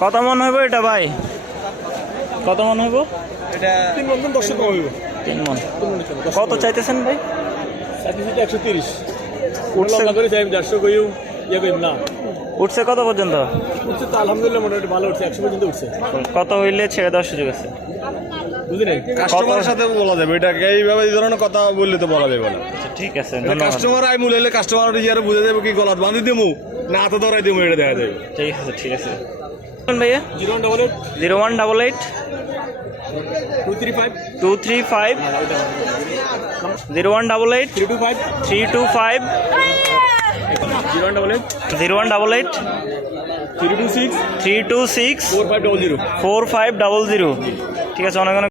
কত মন হইব এটা ভাই? কত মন হইব এটা 3 মন 10 কম হইব। 3 মন। কত চাইতেছেন ভাই? 130 উঠছে না করে চাই 400 কইও ইয়া কইম না। উঠছে কত পর্যন্ত? উঠছে তো আলহামদুলিল্লাহ মোটামুটি ভালো উঠছে, 100 পর্যন্ত উঠছে। কত হইলে ছেড়ে দেওয়ার সুযোগ আছে? বুঝলেন, কাস্টমারের সাথে বলা যাবে, এটাকে এইভাবে এই ধরনের কথা বললে তো বলা যাবে না। আচ্ছা ঠিক আছে, ধন্যবাদ। কাস্টমার আই মূল্য কাস্টমার ইয়ারে বুঝে যাবে কি গলাত বাঁধি দেবো না হাতে ধরাই দেবো, এটা দেখা যাবে। ঠিক আছে ঠিক আছে ভাইয়া। 0188 0188 235 235 0188 325 325 0188 0188 326 326 4500 4500। ঠিক আছে, অনেক অনেক